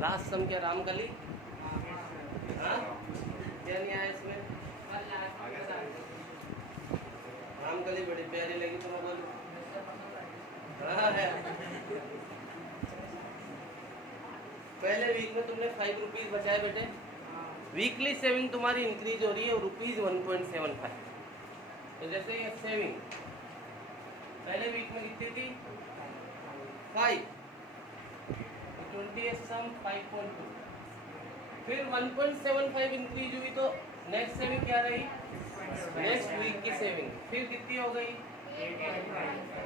Last सम क्या रामकली? हाँ क्या नहीं आया इसमें? रामकली बड़ी प्यारी लगी तो मैं बोलूँ। हाँ है। पहले वीक में तुमने 5 रुपीज बचाए बेटे। वीकली सेविंग तुम्हारी इंक्रीज हो रही है ₹1.75। तो जैसे ये सेविंग पहले वीक में कितनी थी? 5, 20 सम 5.2, फिर 1.75 इंक्रीज हुई तो नेक्स्ट सेविंग क्या रही? नेक्स्ट वीक की सेविंग फिर कितनी हो गई?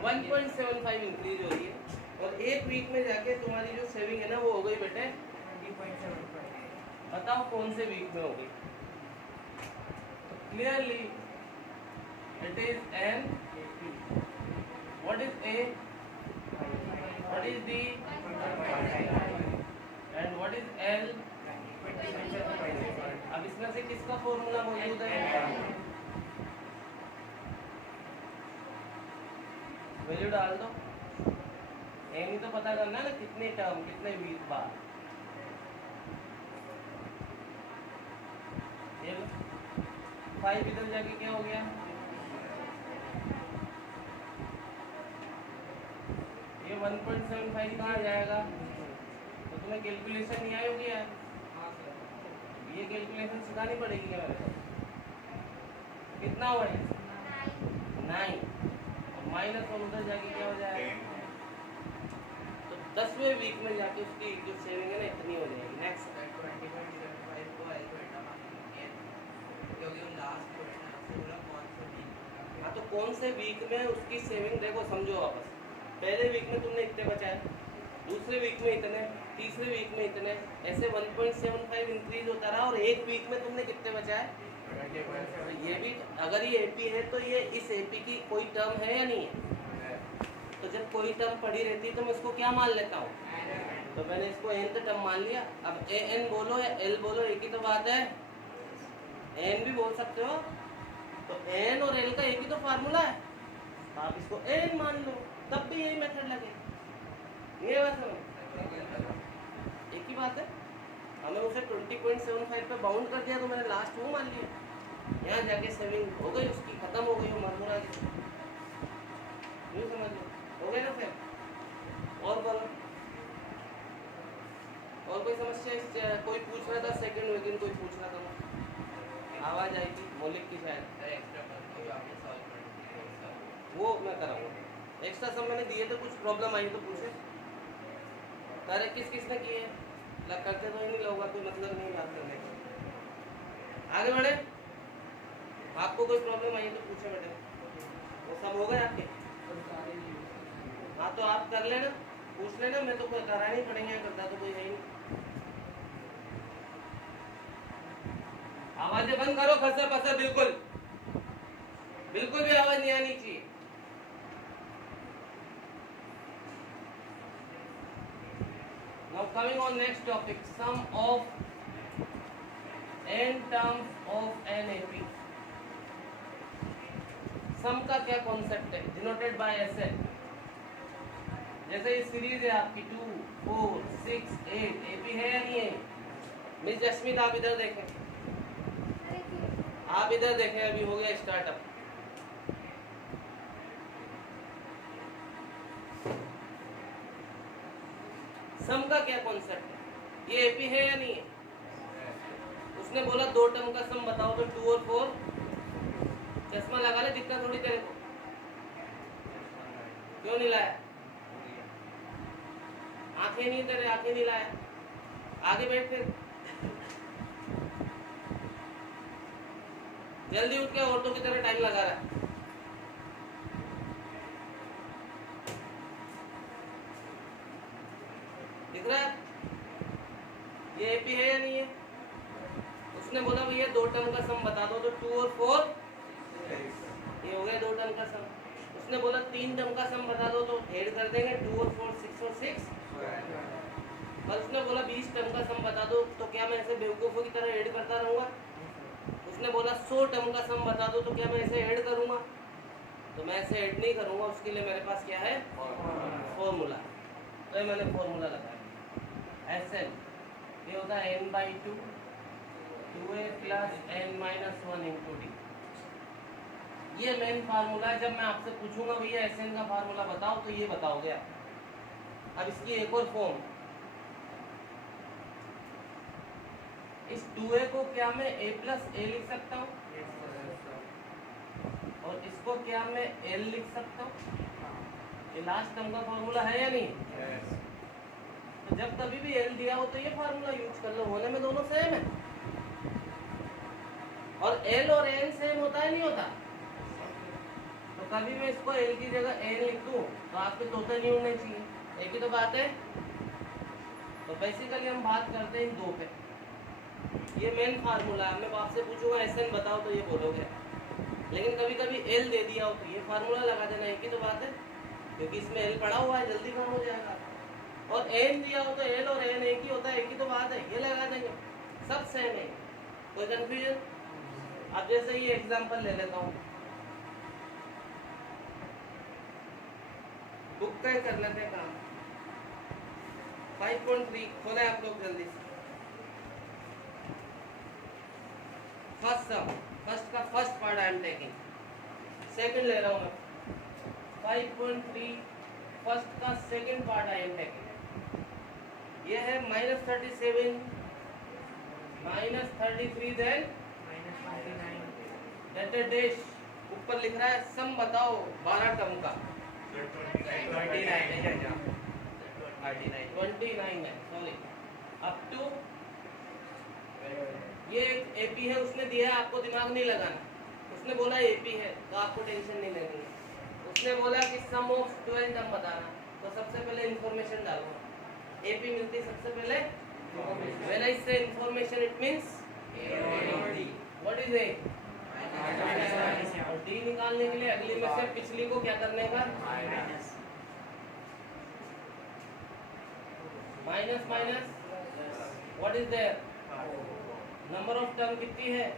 1.75 इंक्रीज हो रही है। और एक वीक में जाके तुम्हारी जो सेविंग है ना वो हो गई बेटे 20.75। बताओ कौन से वीक में हो गई? Clearly it is an. What is A? What is D? And what is L? अब इसमें से किसका फॉर्मूला मौजूद है? वैल्यू डाल दो। एम ही तो पता करना है ना कितने टर्म कितने वीक बाद। ये 5 इधर जाके क्या हो गया? ये 1.75 कहाँ जाएगा? तो तुम्हें कैलकुलेशन नहीं आई होगी यार। ये कैलकुलेशन सिखानी पड़ेगी क्या मेरे को? कितना हुआ है? 9 और माइनस और उधर जाके क्या हो जाएगा? तो 10वें वीक में जाके उसकी जो सेविंग है ना इतनी हो जाएगी। नेक्स्ट 20.75 को एल्फा मानेंगे क्योंकि लास्ट को है ना उससे बोला कौन से वीक। हाँ तो कौन से वीक में उसकी सेविंग देखो समझो वापस। पहले वीक में तुमने इतने बचाए, दूसरे वीक में इतने, तीसरे वीक में इतने, ऐसे 1.75 इंक्रीज होता रहा। और एक वीक में तुमने कितने बचाए? तो ये भी अगर ये एपी है तो ये इस एपी की कोई टर्म है या नहीं है? तो जब कोई टर्म पड़ी रहती है तो मैं इसको क्या मान लेता हूँ? तो मैंने इसको nth टर्म मान लिया। अब ए एन बोलो या एल बोलो एक ही तो बात है। एन भी बोल सकते हो। तो एन और एल का एक ही तो फार्मूला है। आप इसको एन मान लो तब भी यही मेथड लगे। ये बात है, एक ही बात है। हमें उसे 20.75 पे बाउंड कर दिया तो मैंने लास्ट वो मान लिया। यहाँ जाके सेविंग हो गई उसकी, खत्म हो गई वो मरमुरा की। यूँ समझ लो हो गए ना फिर। और बोलो और कोई समस्या? कोई पूछ रहा था सेकंड वेकंड कोई पूछ रहा था? आवाज आई थी मौलिक की शायद। वो मैं कराऊंगा। एक्स्ट्रा सब मैंने दिए थे, कुछ प्रॉब्लम आई तो पूछे। सारे किस किस ने किए? लग करते तो ही नहीं लोगा, कोई मतलब नहीं बात करने का। आगे बढ़े। आपको कोई प्रॉब्लम आई तो पूछे बेटे। वो सब हो गए आपके? हाँ तो आप कर लेना, पूछ लेना। मैं तो कोई करा नहीं पड़ेंगे, करता तो कोई है ही नहीं। आवाजें बंद करो, खसर पसर बिल्कुल बिल्कुल भी आवाज नहीं आनी चाहिए। Now coming on next topic, sum of n terms of an AP. सम का क्या कॉन्सेप्ट है? Denoted by SN। जैसे ये सीरीज है आपकी 2, 4, 6, 8 AP है या नहीं है? मिस जसमीत आप इधर देखें, आप इधर देखें। अभी हो गया स्टार्टअप। सम का क्या कॉन्सेप्ट है? ये एपी है या नहीं है? उसने बोला 2 टर्म का सम बताओ तो 2 और 4। चश्मा लगा ले, दिक्कत थोड़ी तेरे को। क्यों नहीं लाया? आंखें नहीं तेरे, आंखें नहीं लाया। आगे बैठ फिर। जल्दी उठ के औरतों की तरह टाइम लगा रहा है। दिख रहा है? ये एपी है या नहीं है? उसने बोला भैया 2 टर्म का सम बता दो तो 2 और 4 ये हो गया 2 टर्म का सम। उसने बोला 3 टर्म का सम बता दो तो ऐड कर देंगे 2 और 4 6 और 6। और उसने बोला 20 टर्म का सम बता दो तो क्या मैं ऐसे बेवकूफ़ों की तरह ऐड करता रहूँगा? उसने बोला 100 टर्म का सम बता दो तो क्या मैं ऐसे ऐड करूँगा? तो मैं ऐसे ऐड नहीं करूँगा, उसके लिए मेरे पास क्या है? फॉर्मूला। तो मैंने फॉर्मूला लगाया SN ये होता है n/2 2a plus n-1 into D. ये मेन फार्मूला है। जब मैं आपसे पूछूंगा भैया Sn का फार्मूला बताओ तो ये बताओगे आप। अब इसकी एक और फॉर्म, इस 2a को क्या मैं a प्लस a लिख सकता हूँ और इसको क्या मैं l लिख सकता हूँ? ये लास्ट टर्म का फार्मूला है या नहीं? तो जब कभी भी l दिया हो तो ये फार्मूला यूज कर लो, होने में दोनों सेम है। और l और n सेम होता है नहीं होता? तो कभी मैं इसको l की जगह n लिख दूं तो आपके तोते नहीं उड़ने चाहिए, एक ही तो बात है। तो बेसिकली हम बात करते हैं इन दो पे। ये मेन फार्मूला है। मैं आपसे पूछूंगा Sn बताओ तो ये बोलोगे, लेकिन कभी कभी l दे दिया हो तो ये फार्मूला लगा देना, एक ही तो बात है, क्योंकि इसमें l पड़ा हुआ है, जल्दी काम हो जाएगा। और n दिया हो तो l और n एक ही होता है, एक ही तो बात है, ये लगा देंगे, सब सेम है, कोई कंफ्यूजन? अब जैसे ये एग्जांपल ले लेता हूँ, बुक का ही कर लेते हैं काम। 5.3 खोले आप लोग जल्दी से। फर्स्ट सम, फर्स्ट का first part I am taking, second ले रहा हूँ मैं। 5.3 फर्स्ट का second part I am taking. ये है -37 -33 देन -29 ऊपर लिख रहा है सम बताओ 12 टर्म का। 29 है, सॉरी, अप टू ये एक एपी है, उसने दिया है, आपको दिमाग नहीं लगाना। उसने बोला एपी है तो आपको टेंशन नहीं लेनी है। उसने बोला कि सम ऑफ 12 टर्म बताना, तो सबसे पहले इंफॉर्मेशन डालो। एपी मिलती है सबसे पहले, व्हेन आई से information it means what is ए, और डी निकालने के लिए अगली में से पिछली को क्या करने का, minus minus, what is there, number of term कितनी है,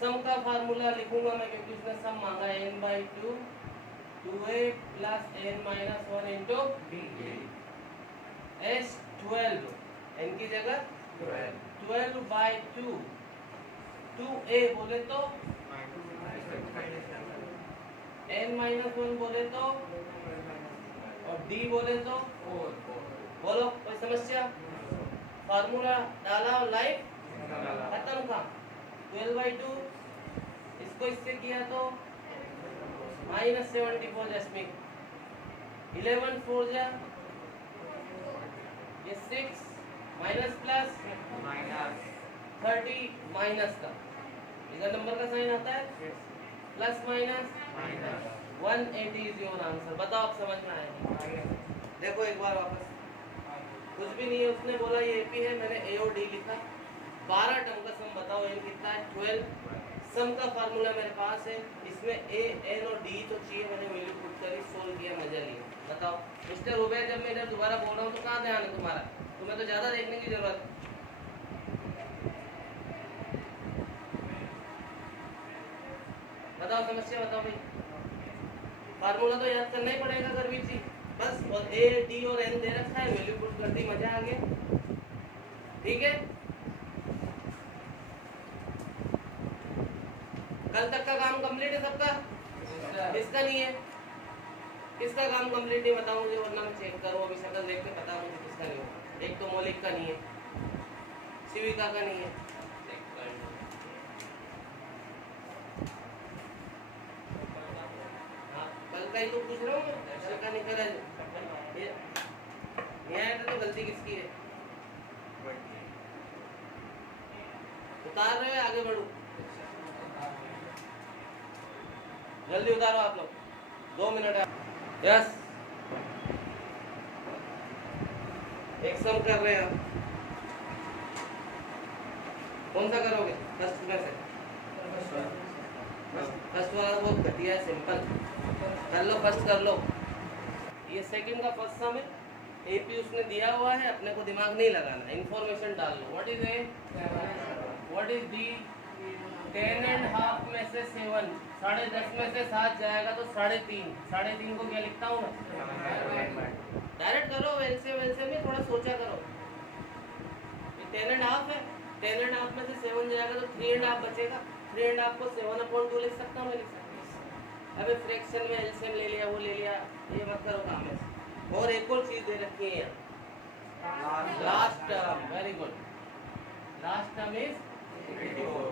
सम का फार्मूला लिखूंगा मैं क्योंकि उसने सम मांगा है, n/2 2a plus n-1 into s 12, n की जगह 12/2 2a बोले तो n-1 बोले तो और d बोले तो 4। बोलो कोई समस्या? फार्मूला डाला और लाइफ खत्म का। 12/2 इसको इससे किया तो -74 जस्मिक, 11 4 जा ये 6 माइनस प्लस 30 माइनस का इधर नंबर का साइन आता है, plus minus 180 is your answer. बताओ आप समझ में आएगा? देखो एक बार वापस, कुछ भी नहीं है, उसने बोला ये एपी है, मैंने ए और डी लिखा। 12 टर्म का सम बताओ, एन कितना है 12। सम का फार्मूला मेरे पास है, इसमें ए एन और डी तो चाहिए, मैंने वैल्यू पुट करी, सोल्व किया, मजा लिया। बताओ मिस्टर रुबैर, जब मैं इधर दोबारा बोल रहा हूँ तो कहाँ ध्यान है तुम्हारा? तुम्हें तो ज्यादा देखने की जरूरत। बताओ समस्या बताओ भाई। फार्मूला तो याद करना ही पड़ेगा करवीर जी, बस। और ए डी और एन दे रखा है, वैल्यू पुट कर दी, मजा आ गया। ठीक है, कल तक का काम कंप्लीट है सबका? किसका नहीं है? किसका काम कंप्लीट नहीं बताओ मुझे, वरना मैं चेक करूँ अभी शक्ल देख के पता मुझे किसका नहीं है। एक तो मौलिक का नहीं है, शिविका का नहीं है, हाँ कल का ही तो पूछ रहा हूँ मैं, कल का नहीं करा नहीं आया था तो गलती किसकी है? उतार रहे हो, आगे बढ़ो, जल्दी उतारो आप लोग, 2 मिनट है। यस, एक सम कर रहे हैं, कौन सा करोगे? फर्स्ट में से फर्स्ट वाला बहुत घटिया है, सिंपल कर लो, फर्स्ट कर लो। ये सेकंड का फर्स्ट सम है, एपी उसने दिया हुआ है, अपने को दिमाग नहीं लगाना, इंफॉर्मेशन डाल लो। What is A, what is D, 10.5 में से 7, 10.5 में से 7 जाएगा तो 3.5, 3.5 को क्या लिखता हूँ मैं? डायरेक्ट करो, वैसे में थोड़ा सोचा करो। 10.5 में से 7 जाएगा तो 3.5 बचेगा। 3.5 को 7/2 लिख सकता हूँ, मैं लिख सकता हूँ। अबे फ्रैक्शन में एलसीएम ले लिया, वो ले लिया, ये मत करो काम है। और एक और चीज दे रखी है यहाँ, last term. Very good. Last term is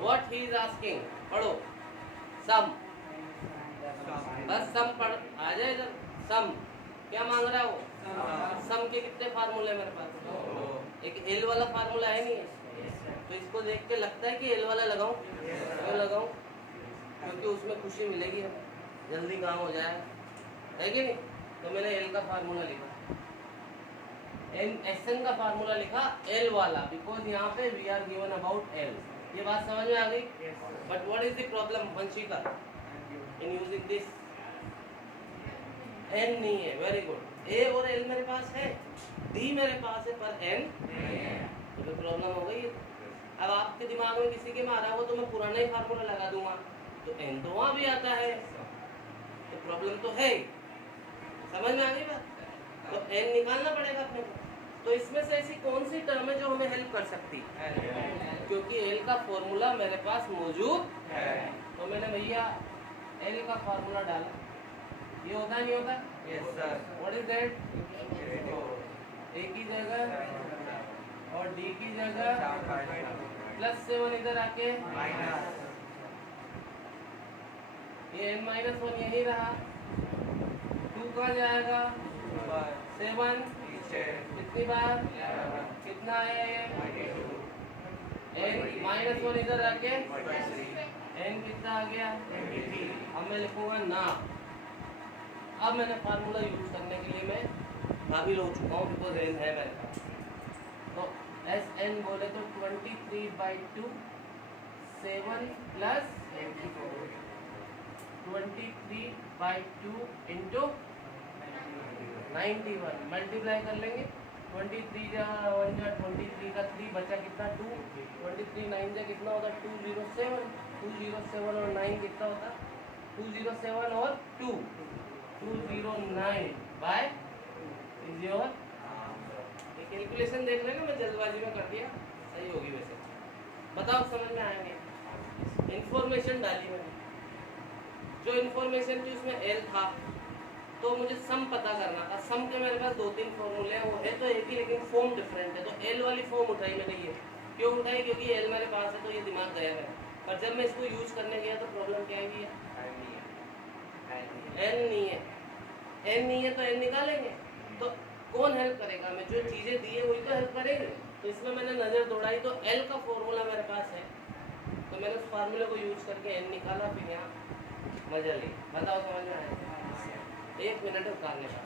what he is asking. पढ़ो सम, बस सम पढ़, आ जाए इधर। सम क्या मांग रहा है वो? सम के कितने फार्मूले मेरे पास? एक एल वाला फार्मूला है नहीं है, तो इसको देख के लगता है कि एल वाला लगाऊं, क्यों लगाऊं? क्योंकि उसमें खुशी मिलेगी हमें, जल्दी काम हो जाए, है कि नहीं? तो मैंने एल का फार्मूला लिखा, एस एन का फार्मूला लिखा एल वाला, बिकॉज यहाँ पे we are given about L. ये बात समझ में आ गई? But what is the problem Vanshika in using this? N नहीं है। Very good. ए और एल मेरे पास है, डी मेरे पास है, पर एन तो प्रॉब्लम हो गई। अब आपके दिमाग में किसी के मारा हो तो मैं पुराना ही फार्मूला लगा दूंगा, तो एन तो वहां भी आता है, तो प्रॉब्लम तो है। समझ में आ गई बात? तो एन निकालना पड़ेगा अपने को। तो इसमें से ऐसी कौन सी टर्म है जो हमें हेल्प कर सकती है? क्योंकि एल का फॉर्मूला मेरे पास मौजूद है, तो मैंने भैया एल का फार्मूला डाला। ये होता है नहीं होता? Yes sir. What is that? A की जगह और डी की जगह +7 इधर आके माइनस, ये n-1 यही रहा, 2 कहाँ जाएगा? 7 कितनी बार? कितना है ये? n-1 इधर आके n कितना आ गया? अब मैं लिखूंगा ना। अब मैंने फार्मूला यूज करने के लिए मैं काबिल हो चुका हूँ, बिकॉज n है मेरे पास। तो एस एन बोले तो 23/2 7 प्लस 23/2 इंटू 91 मल्टीप्लाई कर लेंगे। 23 जा 1 जा 23 का 3 बचा कितना? 2। 23 9 जा कितना होता? 207। 207 और 9 कितना होता? 207 और 2 209 बाय इज योर। कैलकुलेशन देख लेना, मैं जल्दबाजी में कर दिया, सही होगी वैसे। बताओ समझ में आएंगे? इंफॉर्मेशन डाली मैंने, जो इंफॉर्मेशन थी उसमें एल था, तो मुझे सम पता करना था। सम के मेरे पास 2-3 फॉर्मूले हैं, वो है तो एक ही लेकिन फॉर्म डिफरेंट है। तो एल वाली फॉर्म उठाई मैंने। ये क्यों उठाई? क्योंकि एल मेरे पास है तो ये दिमाग गया है, पर जब मैं इसको यूज करने गया तो प्रॉब्लम क्या है? एन नहीं है। एन नहीं है तो एन निकालेंगे, तो कौन हेल्प करेगा? हमें जो चीजें दी है वही तो हेल्प करेंगे। तो इसमें मैंने नजर दौड़ाई तो एल का फॉर्मूला मेरे पास है, तो मैंने उस फार्मूले को यूज करके एन निकाला, फिर यहाँ मजा ली। बताओ समझ में आया? 1 मिनट उतारने का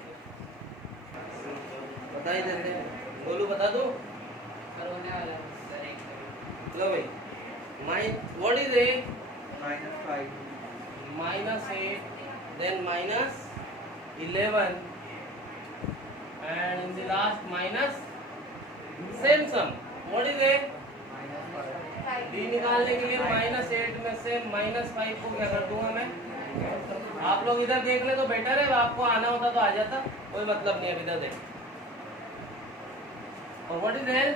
बता ही देते हैं। बोलू बता दो होने वाला सर। लो भाई, mine what is A? -5 -8 then -11 and in the last minus same sum. What is a? d निकालने के लिए -8 में से -5 को क्या कर दूंगा मैं? आप लोग इधर देख ले तो बेटर है, आपको आना होता तो आ जाता, कोई मतलब नहीं है। इधर देख। और व्हाट इज l?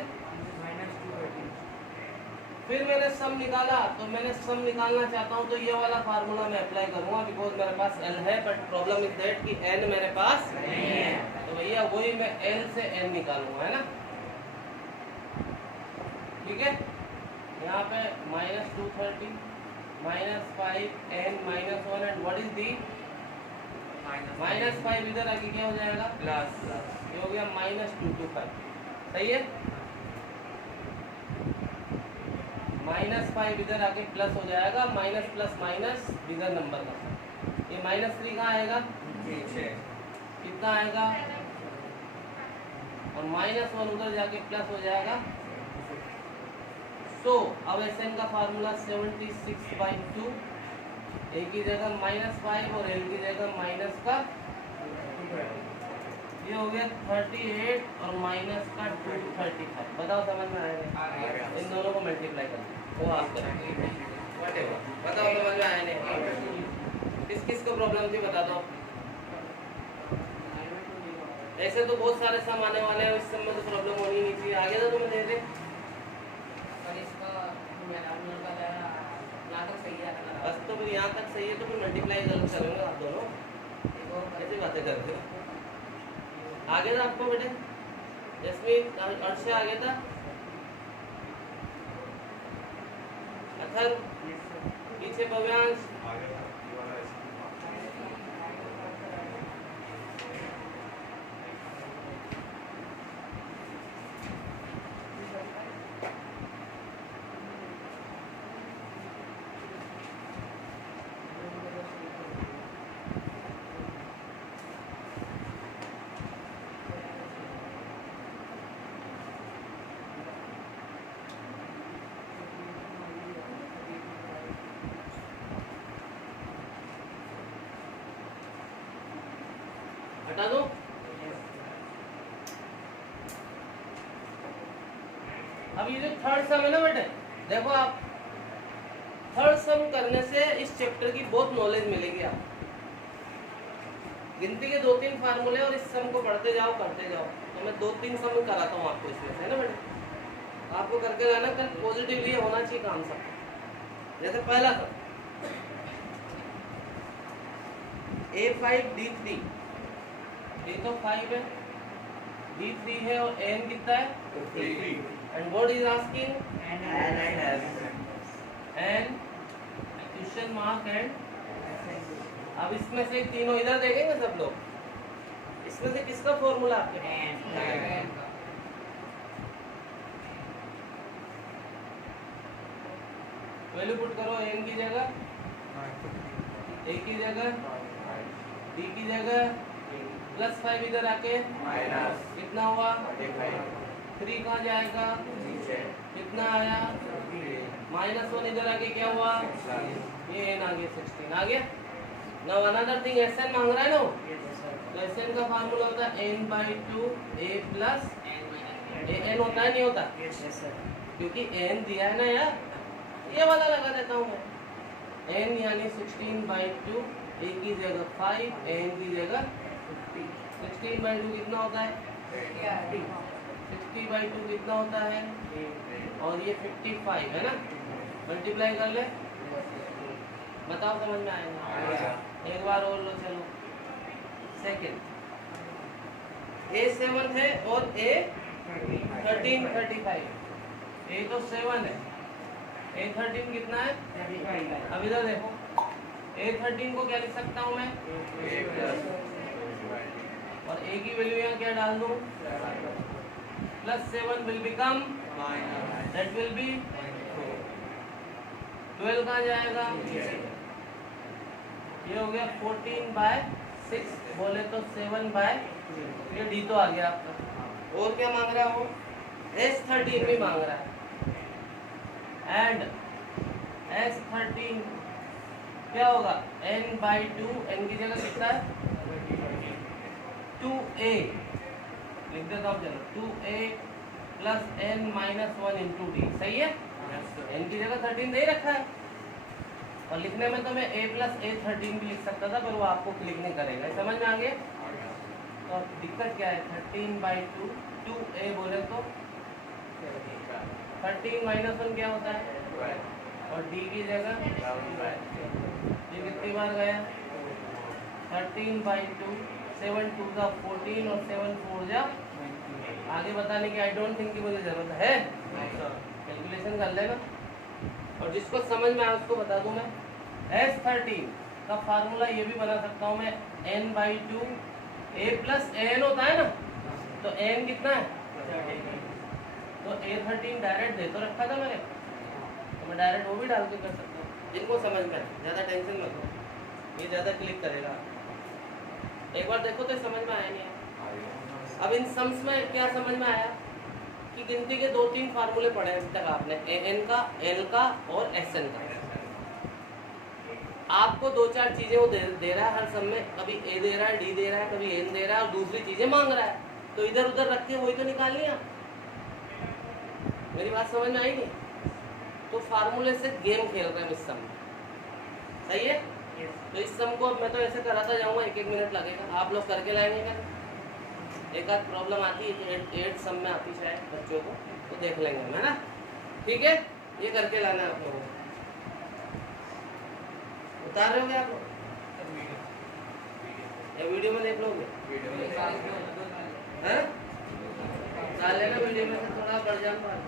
फिर मैंने सम निकाला, तो मैंने सम निकालना चाहता हूँ तो ये वाला फार्मूला मैं अप्लाई करूंगा, बिकॉज मेरे पास एल है, बट प्रॉब्लम इज दैट कि एन मेरे पास नहीं है। तो भैया वही मैं एल से एन निकालूंगा, है ना? ठीक है। यहाँ पे -230 -5 n -1 and what is the? -5 इधर आके क्या हो जाएगा? प्लस। ये हो गया -225। सही है। -5 इधर आके प्लस हो जाएगा, minus plus minus bigger number का। ये -3 कहाँ आएगा? पीछे कितना आएगा? और -1 उधर जाके प्लस हो जाएगा। सो अब एस एन का फार्मूला 76/2, ए की जगह -5 और एल की जगह माइनस का, ये हो गया 38 और माइनस का 235। बताओ समझ में आएगा? इन दोनों को मल्टीप्लाई कर वो आप करेंगे। बताओ समझ में आया नहीं? किस किस को प्रॉब्लम थी बता दो। ऐसे तो बहुत सारे सम आने वाले हैं, इस सब में तो प्रॉब्लम होनी नहीं चाहिए। आगे तो तुम्हें दे दे। और इसका यहाँ तक सही है तो फिर मल्टीप्लाई गलत करेंगे आप दोनों, कैसी बातें करते हो। आगे था आपको बेटे जैस्मीन, अर्षा आगे था, अथर पीछे भव्यांश, हटा दो। अब ये जो थर्ड सम है ना बेटे, देखो आप थर्ड सम करने से इस चैप्टर की बहुत नॉलेज मिलेगी आपको। गिनती के 2-3 फार्मूले और इस सम को पढ़ते जाओ करते जाओ। तो मैं 2-3 सम कराता हूँ आपको इसमें से, है ना बेटे, आपको करके लाना, कल पॉजिटिवली होना चाहिए काम सब। जैसे पहला सम A5D3, ये तो 5 है, D3 है और N कितना है 3, and what is asking N question mark and. अब इसमें से तीनों इधर देखेंगे सब लोग, इसमें से किसका फॉर्मूला आपके पास, वैल्यू पुट करो, N की जगह, A की जगह, D की जगह, +5 इधर आके कितना हुआ 3, कहाँ जाएगा कितना आया -1, इधर आके क्या हुआ ये n आ गया 16 आ गया। नाउ अनदर थिंग Sn मांग रहा है ना, तो Sn का फार्मूला होता है n/2 a प्लस n होता है नहीं होता, क्योंकि n दिया है ना यार, ये वाला लगा देता हूँ मैं, n यानी 16/2, a की जगह 5, n की जगह 16/2 कितना होता है 60/2 कितना होता है, और ये 55 है ना, मल्टीप्लाई कर ले, बताओ समझ में आएगा। एक बार और लो, चलो सेकंड A7 है और A13 35, A तो 7 है, A13 कितना है, अब इधर देखो A13 को क्या लिख सकता हूँ मैं और A की वैल्यू यहाँ क्या डाल दूँ, +7 will become that will be 12, कहाँ जाएगा, ये हो गया 14/6, बोले तो 7/2, ये D तो आ गया आपका। और क्या मांग रहा है वो, S13 भी मांग रहा है, एंड S13 क्या होगा n/2, n की जगह कितना है 2a, लिख देता हूँ चलो, 2a + n - 1 × d, सही है, n की जगह 13 दे रखा है, और लिखने में तो मैं a + a13 भी लिख सकता था, पर वो आपको क्लिक नहीं करेगा, समझ में आ गया। तो अब दिक्कत क्या है, 13/2, 2a बोले तो 13 - 1 क्या होता है, और d की जगह ये कितनी बार गया 13/2, 7 2 का 14 और 7 4 जा, आगे बताने की आई डोंट थिंक की मुझे जरूरत है, कैलकुलेशन कर लेना, और जिसको समझ में आया उसको बता दूं मैं। S13 का फार्मूला ये भी बना सकता हूँ मैं, n/2, a + n होता है ना, तो n कितना है, तो A13 डायरेक्ट दे तो रखा था मैंने, तो मैं डायरेक्ट वो भी डाल के कर सकता हूँ, जिनको समझ में ज़्यादा टेंशन मत लो, ये ज़्यादा क्लिक करेगा, एक बार देखो तो समझ में आया नहीं है। अब इन सम्स में क्या समझ में आया कि गिनती के 2-3 फार्मूले पढ़े अभी तक आपने, an का, l का और Sn का। आपको 2-4 चीजें वो दे रहा है हर सम में, कभी a दे रहा है, d दे रहा है, कभी n दे रहा है, और दूसरी चीजें मांग रहा है, तो इधर उधर रख के वही तो निकालनी है। मेरी बात समझ में आई नहीं, तो फार्मूले से गेम खेल रहे हैं इस सम में, सही है। तो इस सम को अब मैं तो ऐसे कराता जाऊंगा, 1-1 मिनट लगेगा, आप लोग करके लाएंगे क्या, एक आध प्रॉब्लम आती है 8 सम में आती शायद बच्चों को, तो देख लेंगे हम, है ना, ठीक है, ये करके लाना है आप लोगों को। उतार रहे हो क्या आप लोग? या वीडियो में देख लोगे? हैं? उतार लेना वीडियो में से थोड़ा बढ़ जाऊँ बात।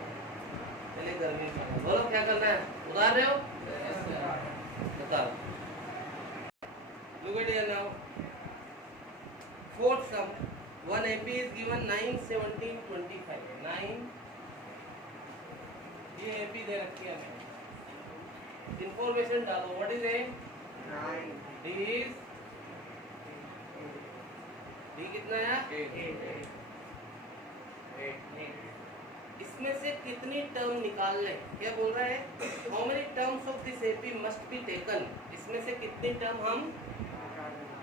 चलिए गर्मी बोलो क्या करना है? उतार रहे हो? बताओ। Look at here now. Fourth sum. One AP is given 9, 17, 25. 9. ये AP दे रखी है हमें. Information डालो. What is A? 9. D is? D कितना है? 8. इसमें से कितनी टर्म निकाल लें? क्या बोल रहा है? How many terms of this AP must be taken? इसमें से कितनी टर्म हम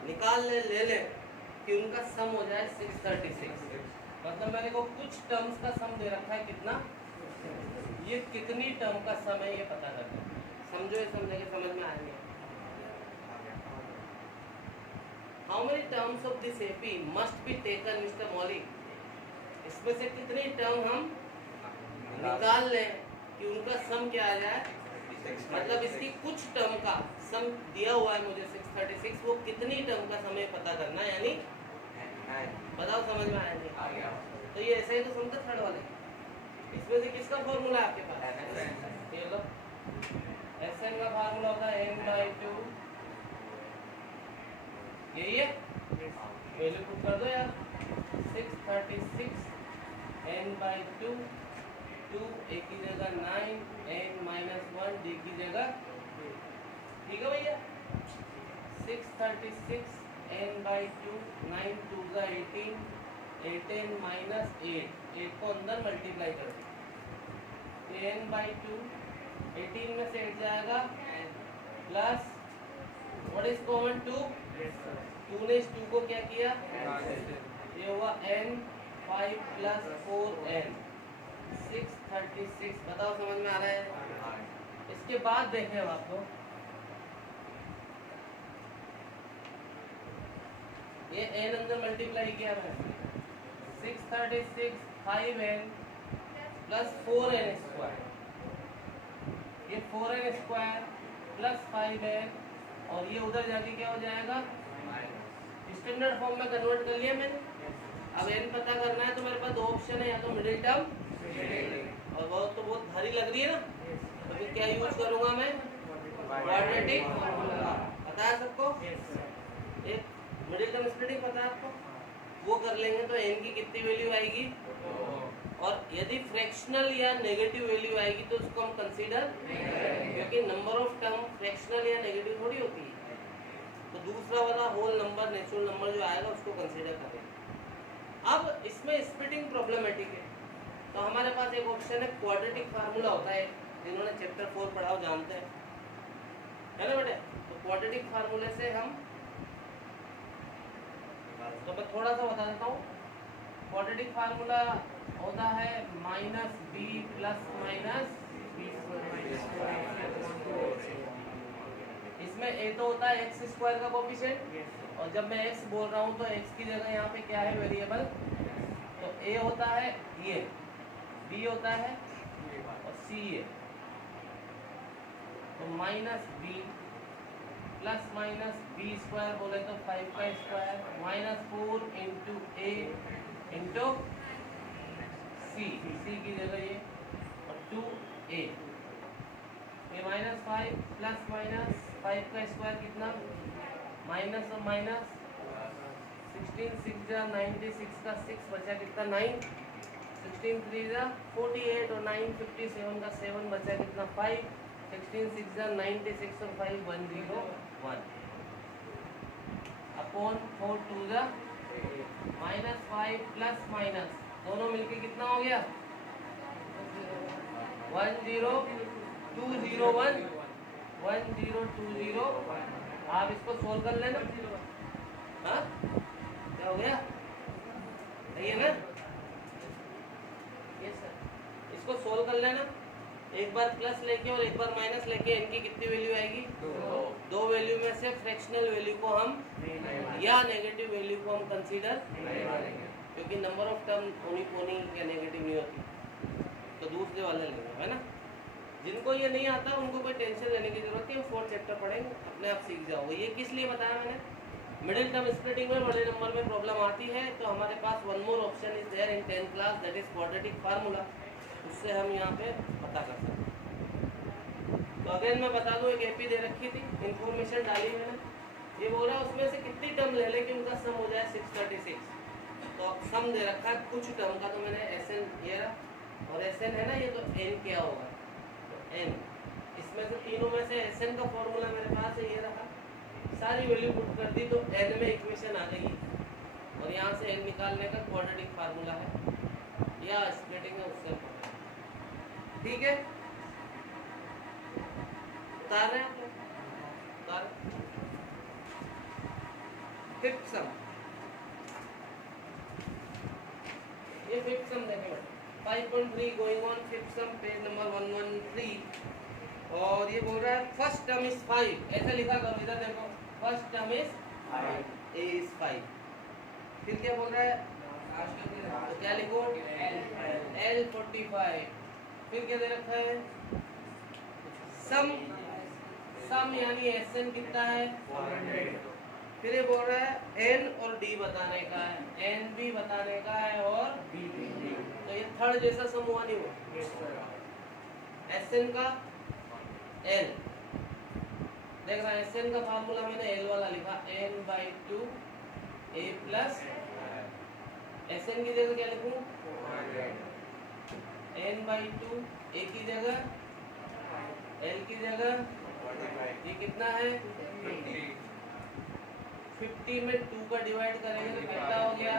निकाल ले लें कि उनका सम हो जाए 636. मतलब मैंने को कुछ टर्म्स का सम दे रखा है कितना, ये कितनी टर्म का सम है ये पता करना है. समझो ये समझे के समझ में आएंगे. How many terms of this AP must be taken mister मौलिक? इसमें से कितनी टर्म हम निकाल लें कि उनका सम क्या आ जाए. मतलब इसकी कुछ टर्म का सम दिया हुआ है मुझे 636, वो कितनी टर्म का समय पता करना, यानी बताओ समझ में आया नहीं? आ गया. तो ये ऐसे ही तो समझते थर्ड वाले. इसमें से किसका फॉर्मूला है आपके पास? ये लो. Sn का फार्मूला होता है n/2. यही है, वैल्यू पुट कर दो यार. 636 n/2. 2 a की जगह 9, n-1 d की जगह. ठीक है भैया. 636 n/2. 9 2 का 18. 18 minus 8. 8 को अंदर मल्टीप्लाई कर दो. n/2. 18 में से 8 जाएगा प्लस व्हाट इज कॉमन 2. 2 ने इस 2 को क्या किया? ये हुआ n. 5 plus 4n. 636. बताओ समझ में आ रहा है? इसके बाद देखें आप लोग, ये n अंदर मल्टीप्लाई किया मैंने. 636 5n प्लस 4n स्क्वायर. ये 4n स्क्वायर प्लस 5n और ये उधर जाके क्या हो जाएगा? स्टैंडर्ड फॉर्म में कन्वर्ट कर लिया मैंने. अब n पता करना है तो मेरे पास दो ऑप्शन है, या तो मिडिल टर्म और बहुत तो बहुत भारी लग रही है ना, तो फिर क्या यूज करूंगा मैं? Quadratic formula. पता है सबको? एक मिडिल टर्म स्प्लिटिंग पता है आपको? वो कर लेंगे तो n की कितनी वैल्यू आएगी, और यदि फ्रैक्शनल या नेगेटिव वैल्यू आएगी तो उसको हम कंसीडर, क्योंकि नंबर ऑफ टर्म फ्रैक्शनल या नेगेटिव थोड़ी होती है. तो दूसरा वाला होल नंबर, नेचुरल नंबर जो आएगा उसको कंसीडर करेंगे. अब इसमें स्प्लिटिंग प्रॉब्लमेटिक है, तो हमारे पास एक ऑप्शन है क्वाड्रेटिक फार्मूला होता है. जिन्होंने चैप्टर 4 पढ़ा हो जानते हैं, है ना बेटे? तो क्वाड्रेटिक फार्मूले से हम, तो मैं थोड़ा सा बता देता हूँ. क्वाड्रेटिक फार्मूला होता है -b प्लस माइनस b. इसमें a तो होता है x स्क्वायर का कोफिशिएंट, और जब मैं x बोल रहा हूँ तो x की जगह यहाँ पे क्या है? वेरिएबल. तो a होता है ये, b होता है और c है. तो -b plus minus b square बोले तो 5 का square -4 into a into c. c की जगह ये और 2a. ये -5 प्लस माइनस 5 का स्क्वायर कितना? माइनस और माइनस 16 6 96 का 6 बचा कितना? 9. 16 3 48 और 9 57 का 7 बचा कितना? 5. 16 6 96 और 5 101 अपॉन 4 2 -5 प्लस माइनस दोनों मिलके कितना हो गया? 10201 10201. आप इसको सोल्व कर लेना. हाँ क्या हो गया? सही है ना? Yes sir. इसको सोल्व कर लेना. एक बार प्लस लेके और एक बार माइनस लेके इनकी कितनी वैल्यू आएगी? दो वैल्यू में से फ्रैक्शनल वैल्यू को हम या नेगेटिव वैल्यू को हम कंसीडर, क्योंकि नंबर ऑफ टर्म होनी या नेगेटिव नहीं होती, तो दूसरे वाले लेंगे, है ना? जिनको ये नहीं आता उनको कोई टेंशन लेने की जरूरत नहीं, 4 चैप्टर पढ़ेंगे अपने आप सीख जाओगे। ये किस लिए बताया मैंने, मिडिल टर्म स्प्लिटिंग में बड़े नंबर में प्रॉब्लम आती है तो हमारे पास one more option is there in 10th class, that is quadratic formula. उससे हम यहाँ पे पता कर सकते हैं। तो अगेन मैं बता दूँ, एक एपी दे रखी थी, इंफॉर्मेशन डाली मैंने। ये बोल रहा है उसमें से कितनी टर्म ले लें कि उनका सम हो जाए 636। तो सम दे रखा है कुछ टर्म का, तो मैंने एस एन ये रहा और एस एन है ना ये, तो एन क्या होगा, तो एन इसमें से तीनों में से एस एन का फॉर्मूला मेरे पास है, ये रहा। सारी वैल्यू पुट कर दी तो एन में इक्वेशन आ गई और यहाँ से एन निकालने का क्वाड्रेटिक फार्मूला है या स्प्लिटिंग है उससे पता। ठीक है, उतार रहे हैं आप लोग, उतार। फिफ्थ सम, ये फिफ्थ सम देखें बेटा, 5.3 going on fifth some, page number 113। और ये बोल रहा है फर्स्ट टर्म इज 5, ऐसे लिखा करो, इधर देखो, first term is 5, A is 5। फिर क्या बोल रहा है, तो क्या लिखो, L 45। फिर क्या दे रखा है, सम, सम यानी एस एन कितना है 400। फिर ये बोल रहा है एन और डी बताने का है, एन भी बताने का है और बी भी। तो ये थर्ड जैसा सम हुआ नहीं हुआ, एस एन का एल देख रहा है, एस एन का फार्मूला मैंने एल वाला लिखा, n/2 a plus S N की जगह क्या लिखूं, n/2 a की जगह, l की जगह, ये कितना है 50 में 2 का डिवाइड करेंगे तो कितना हो गया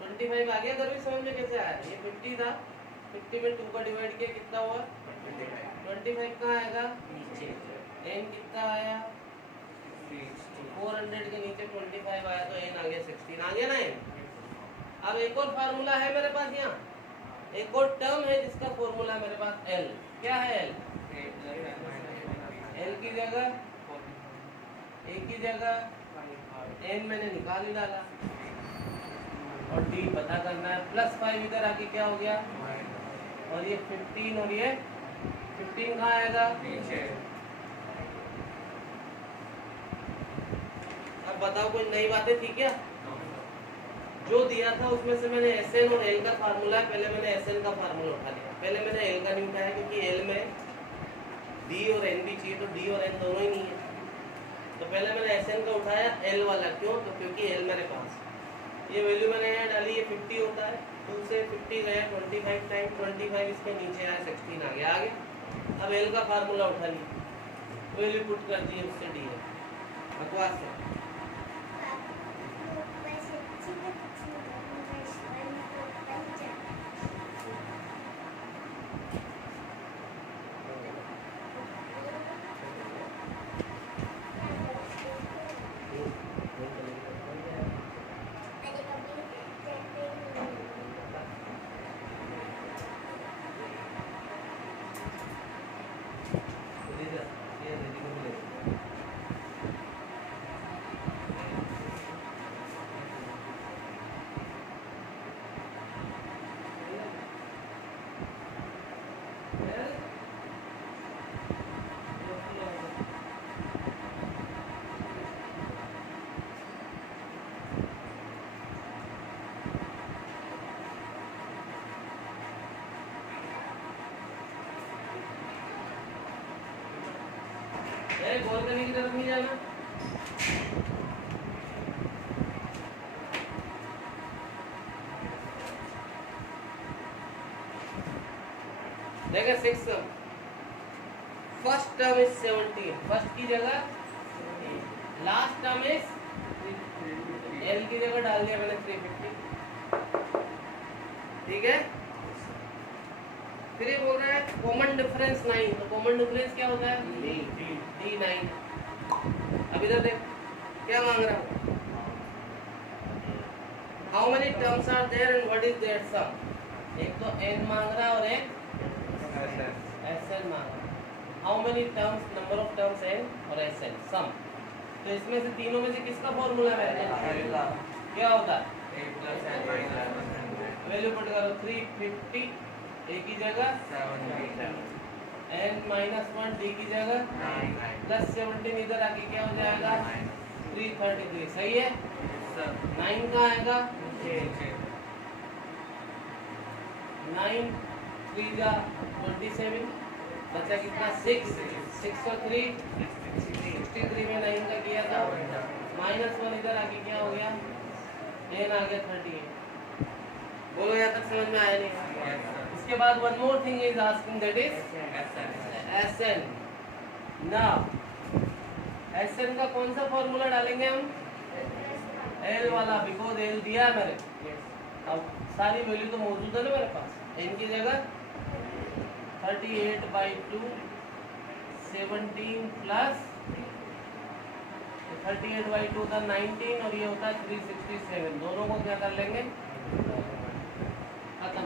25 आ गया। अगर भी समझ में कैसे आया, ये 50 था, 50 में 2 का डिवाइड किया कितना हुआ 25। कहाँ आएगा नीचे, n कितना आया 400 के नीचे 25 आया तो n आ गया 16, आ गया ना n। अब एक और फार्मूला है मेरे पास, यहाँ एक और टर्म है जिसका फॉर्मूला है मेरे पास l। क्या है l, l की जगह a की जगह n मैंने निकाल ही डाला और d पता करना है, प्लस 5 इधर आके क्या हो गया, और ये 15 और ये 15 कहाँ आएगा नीचे। अब बताओ कोई नई बातें थी क्या, जो दिया था उसमें से मैंने एस एन और एल का फार्मूला, पहले मैंने एस एन का फार्मूला उठा लिया, पहले मैंने एल का नहीं उठाया क्योंकि एल में डी और एन भी चाहिए, तो डी और एन दोनों ही नहीं है। तो पहले मैंने एस एन का उठाया एल वाला, क्यों, तो क्योंकि एल मेरे पास, ये वैल्यू मैंने यहाँ डाली, ये 50 होता है, 2 से 50 गया 25 टाइम 25 इसके नीचे आया 16 आ गया आगे। अब एल का फार्मूला उठा लिया, वैल्यू पुट कर दी, उससे डी है, बकवास है। गौर करने की तरफ नहीं जाना, देखिए 6 सम, फर्स्ट टर्म इज 17, फर्स्ट की जगह लास्ट टर्म इज एल की जगह डाल दिया मैंने 350, ठीक है। फिर ये बोल रहा है कॉमन डिफरेंस 9, तो कॉमन डिफरेंस क्या होता है डी 9। अब इधर देख क्या मांग रहा हूँ, how many terms are there and what is their sum. एक तो n मांग रहा है और एक Sn मांग रहा है। How many terms, number of terms n और Sn सम। तो इसमें से तीनों में से किसका फॉर्मूला है, क्या होता है वैल्यू पुट करो 350 ए की जगह 77 n-1 डी की जगह 9 प्लस 17 इधर आके क्या हो जाएगा 333 सही है। 9 कहाँ आएगा 9 3 जा 27 बचा कितना 6 और 3 63 में 9 का किया था -1 इधर आके क्या हो गया n आ गया 38। बोलो यहाँ तक समझ में आया नहीं। इसके बाद one more thing is asking that is Sn। Now Sn का कौन सा फॉर्मूला डालेंगे हम L वाला बिकॉज L दिया है मेरे। अब सारी वैल्यू तो मौजूद है ना मेरे पास। n की जगह 38/2 17 प्लस 38/2 था 19 और ये होता है 367। दोनों को क्या कर लेंगे खत्म।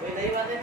कोई नई बात है?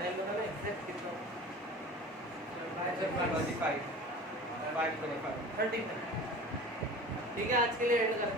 टाइम बता ना एग्जैक्ट कितना 525 30। ठीक है आज के लिए एंड कर।